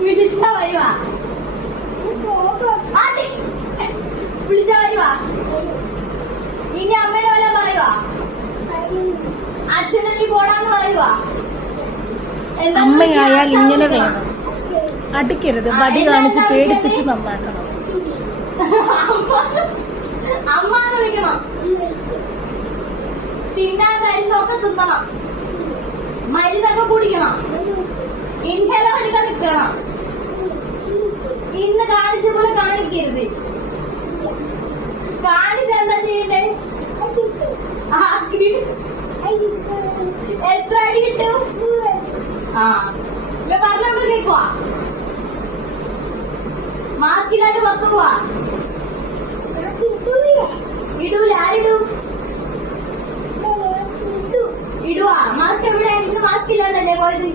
വിളിച്ചാ വരുവാ, വിളിച്ചാ വരുവാ. ഇനി അമ്മേനെ വല്ല പറയുവാ, അച്ഛനെ നീ പോടാന്ന് പറയുവാ. അമ്മയായാൽ ഇങ്ങനെ വേണം, അടിക്കരുത്, വടി കാണിച്ച് പേടിപ്പിച്ച് നന്നാക്കണം. അമ്മാന്ന് വിളിക്കണം, തിന്നാൻ മരുന്നൊക്കെ തിന്നണം, മരുന്നൊക്കെ കുടിക്കണം, ഇൻഹേലർ എടുക്കാൻ നിൽക്കണം. ഇന്ന് കാണിച്ച പോലെ കാണിക്കരുത്. കാണിച്ചെന്താ ചെയ്യണ്ടേ? എത്ര അടി കിട്ടും? പറഞ്ഞൊക്കെ കേക്കുവാ. മാസ്കിലാണ്ട് പുറത്തു പോവാ. ഇടൂല, ആരിടും? ഇടുവാ. മാസ്ക് എവിടെ? ഇന്ന് മാസ്കില്ലാണ്ടല്ലേ പോയത്.